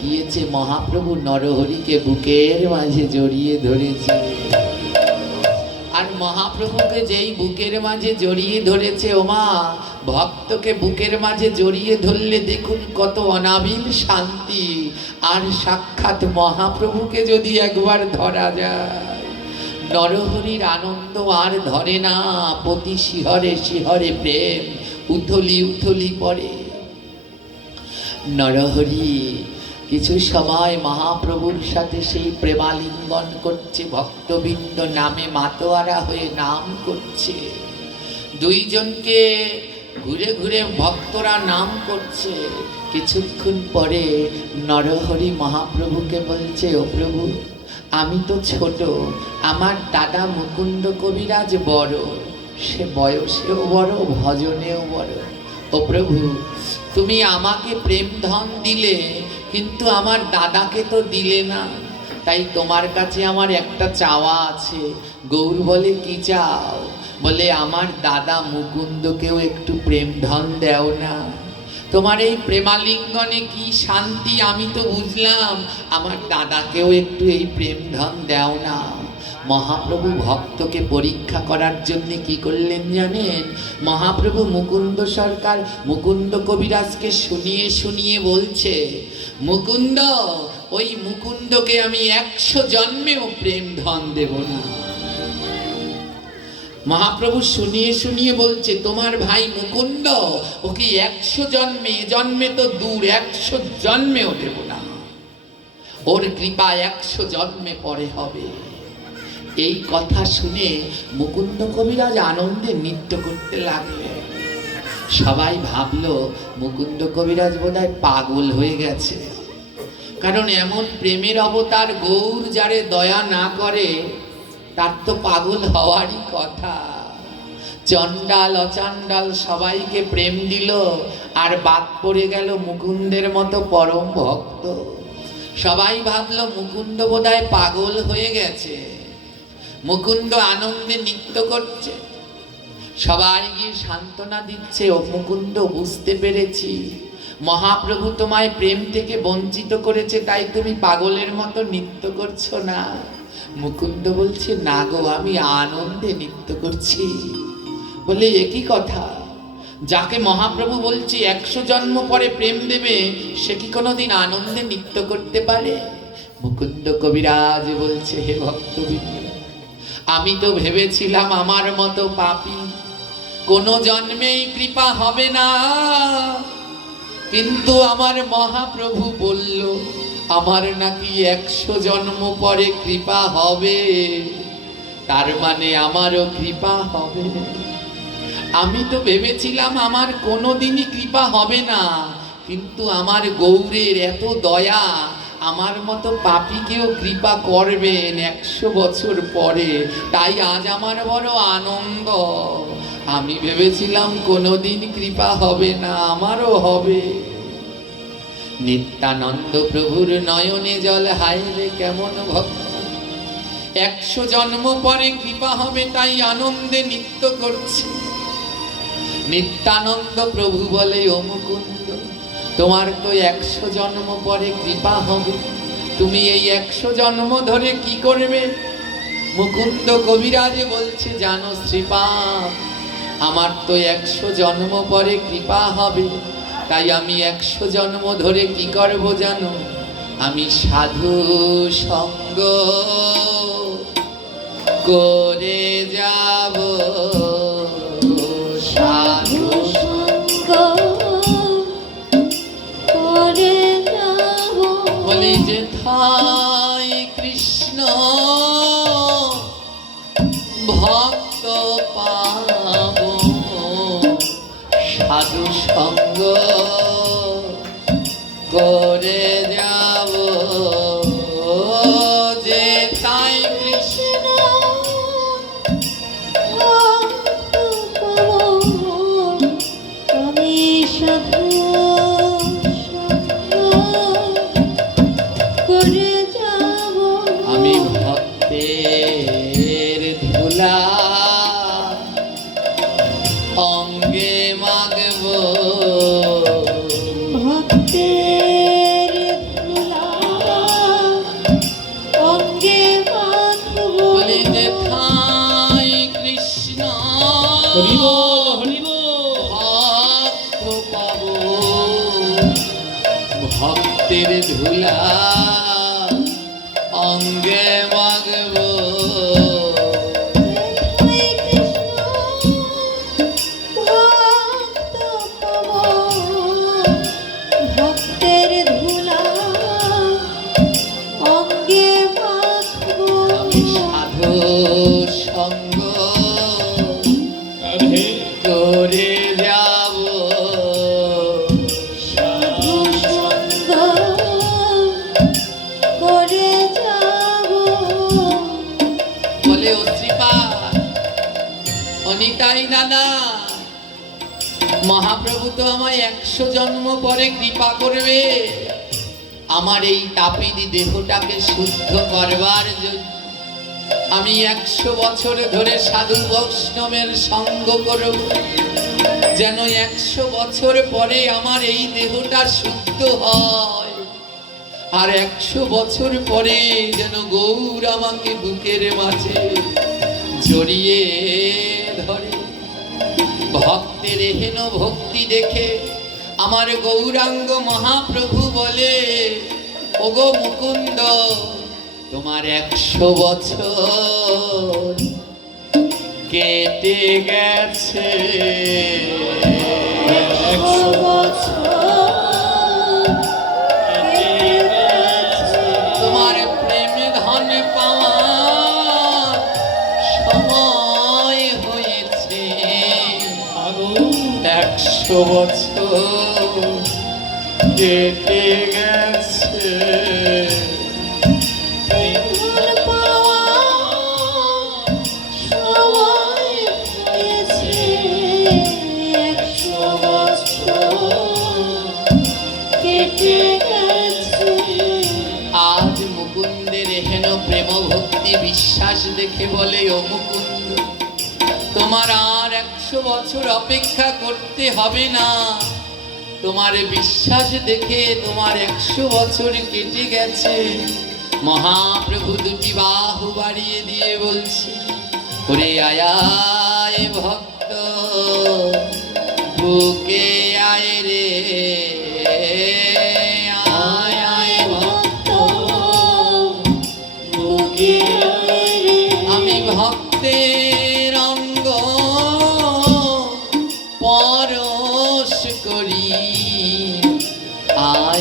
গিয়েছে মহাপ্রভু নরহরিকে বুকের মাঝে জড়িয়ে ধরেছে। আর মহাপ্রভুকে যেই বুকের মাঝে জড়িয়ে ধরেছে, ওমা, ভক্তকে বুকের মাঝে জড়িয়ে ধরলে দেখুন কত অনাবিল শান্তি। আর সাক্ষাৎ মহাপ্রভুকে যদি একবার ধরা যায়, নরহরির আনন্দ আর ধরে না, প্রতি শিহরে শিহরে প্রেম, উথলি উথলি পড়ে। নরহরি কিছু সময় মহাপ্রভুর সাথে সেই প্রেমালিঙ্গন করছে, ভক্তবৃন্দ নামে মাতোয়ারা হয়ে নাম করছে। দুইজনকে ঘুরে ঘুরে ভক্তরা নাম করছে। কিছুক্ষণ পরে নরহরি মহাপ্রভুকে বলছে, ও প্রভু, আমি তো ছোট, আমার দাদা মুকুন্দ কবিরাজ বড়, সে বয়সেও বড়, ভজনেও বড়। ও প্রভু, তুমি আমাকে প্রেম ধন দিলে কিন্তু আমার দাদাকে তো দিলে না। তাই তোমার কাছে আমার একটা চাওয়া আছে। গৌর বলে, কি চাও? বলে, আমার দাদা মুকুন্দকেও একটু প্রেম ধন দেও না। তোমার এই প্রেমালিঙ্গনে কি শান্তি আমি তো বুঝলাম। আমার দাদাকেও একটু এই প্রেম ধন দেও না। মহাপ্রভু ভক্তকে পরীক্ষা করার জন্য কি করলেন জানেন? মহাপ্রভু মুকুন্দ সরকার মুকুন্দ কবিরাজকে শুনিয়ে শুনিয়ে বলছে, মুকুন্দ, ওই মুকুন্দকে আমি একশো জন্মেও প্রেম ধন দেব না। মহাপ্রভু শুনিয়ে শুনিয়ে বলছে, তোমার ভাই মুকুন্দ, ওকে একশো জন্মে জন্মে তো দূর, একশো জন্মেও দেব না। ওর কৃপা একশো জন্মে পরে হবে। এই কথা শুনে মুকুন্দ কবিরাজ আনন্দে নৃত্য করতে লাগলেন। সবাই ভাবলো, মুকুন্দ কবিরাজ বোধহয় পাগল হয়ে গেছে। কারণ এমন প্রেমের অবতার গৌর যারে দয়া না করে, তার তো পাগল হওয়ারই কথা। চণ্ডাল, অচাণ্ডাল সবাইকে প্রেম দিল, আর বাদ পড়ে গেল মুকুন্দের মতো পরম ভক্ত। সবাই ভাবলো, মুকুন্দ বোধহয় পাগল হয়ে গেছে। মুকুন্দ আনন্দে নৃত্য করছে। সবাই গিয়ে সান্ত্বনা দিচ্ছে, ও মুকুন্দ, বুঝতে পেরেছি। মহাপ্রভু তোমায় প্রেম থেকে বঞ্চিত করেছে, তাই তুমি পাগলের মতো নৃত্য করছ না? মুকুন্দ বলছে, না গো, আমি আনন্দে নৃত্য করছি। বলে একই কথা? যাকে মহাপ্রভু বলছি, একশো জন্ম পরে প্রেম দেবে, সে কি কোনোদিন আনন্দে নৃত্য করতে পারে? মুকুন্দ কবিরাজ বলছে, হে ভক্তবৃন্দ আমি তো ভেবেছিলাম আমার মতো পাপী। কোনো জন্মেই কৃপা হবে না। কিন্তু আমার মহাপ্রভু বলল, আমার নাকি একশো জন্ম পরে কৃপা হবে। তার মানে আমারও কৃপা হবে। আমি তো ভেবেছিলাম আমার কোনোদিনই কৃপা হবে না, কিন্তু আমার গৌরের এত দয়া আমার মতো পাপিকেও কৃপা করবেন একশো বছর পরে। তাই আজ আমার বড় আনন্দ। আমি ভেবেছিলাম কোনোদিন কৃপা হবে না, আমারও হবে। নিত্যানন্দ প্রভুর নয়নে জল হাইরে কেমন ভক্ত। একশো জন্ম পরে কৃপা হবে, তাই আনন্দে নৃত্য করছে। নিত্যানন্দ প্রভু বলে ও মুকুন্দ তোমার তো একশো জন্ম পরে কৃপা হবে। তুমি এই একশো জন্ম ধরে কি করবে? মুকুন্দ কবিরাজে বলছে, জানো শ্রীপাদ আমার তো একশো জন্ম পরে কৃপা হবে। তাই আমি একশো জন্ম ধরে কি করব জানো? আমি সাধু সঙ্গ করে যাব। যে কৃষ্ণ ভক্ত সাধু সঙ্গ করে Venimos. বলে ও অনিতাই দাদা মহাপ্রভু তো আমায় একশো জন্ম পরে কৃপা করবে। আমার এই তাপিদি দেহটাকে শুদ্ধ করবার জন্য আমি একশো বছর ধরে সাধু বৈষ্ণবের সঙ্গ করব। যেন একশো বছর পরে আমার এই দেহটা শুদ্ধ হয়। আর একশো বছর পরে যেন গৌর আমাকে বুকের মাঝে জড়িয়ে ধরে। ভক্তের হেন ভক্তি দেখে আমার গৌরাঙ্গ মহাপ্রভু বলে, ওগো মুকুন্দ তোমার একশো বছর কেটে গেছে একশো বছর। তোমার প্রেম ধন পাওয়ার সময় হয়েছে একশো বছর কেটে গেছে বিশ্বাস দেখে বলে, ও মুকুন্দ, তোমার আর একশো বছর অপেক্ষা করতে হবে না। তোমার বিশ্বাস দেখে তোমার একশো বছর কেটে গেছে। মহাপ্রভু দুটি বাহু বাড়িয়ে দিয়ে বলছে, ওরে আয়ায় ভক্ত, বুকে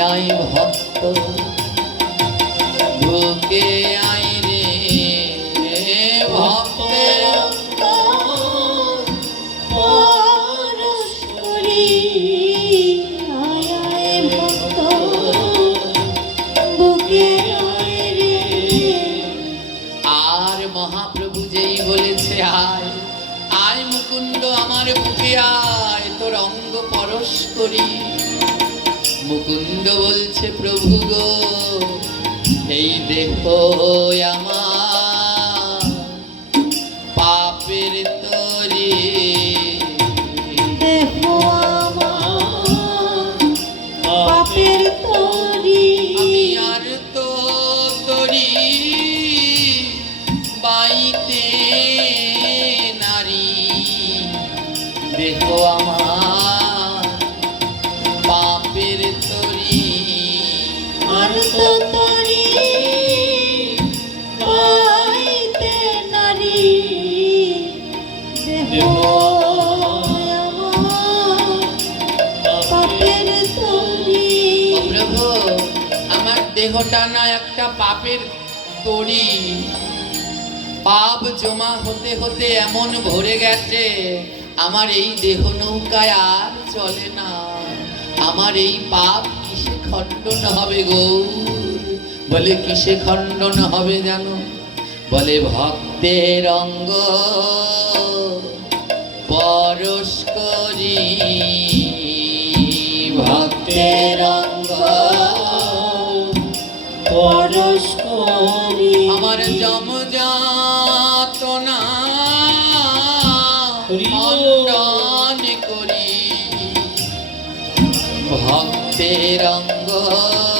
আয় ভক্ত। বুকে আয় রে। ভক্ত আর মহাপ্রভু যেই বলেছে আয় আয় মুকুন্দ আমার বুকে আয় তোর অঙ্গ পরশ করি। মুকুন্দ বলছে প্রভু গো এই দেহ আমার দেহটা না একটা পাপের তরি। পাপ জমা হতে হতে এমন ভরে গেছে আমার এই দেহ নৌকায় আর চলে না। আমার এই পাপ খণ্ডন হবে গো বলে কিসে খণ্ডন হবে জানো? বলে ভক্তের অঙ্গ। পরশ করি ভক্তের অঙ্গ। পরশ করি। আমার জমজাত ভক্তের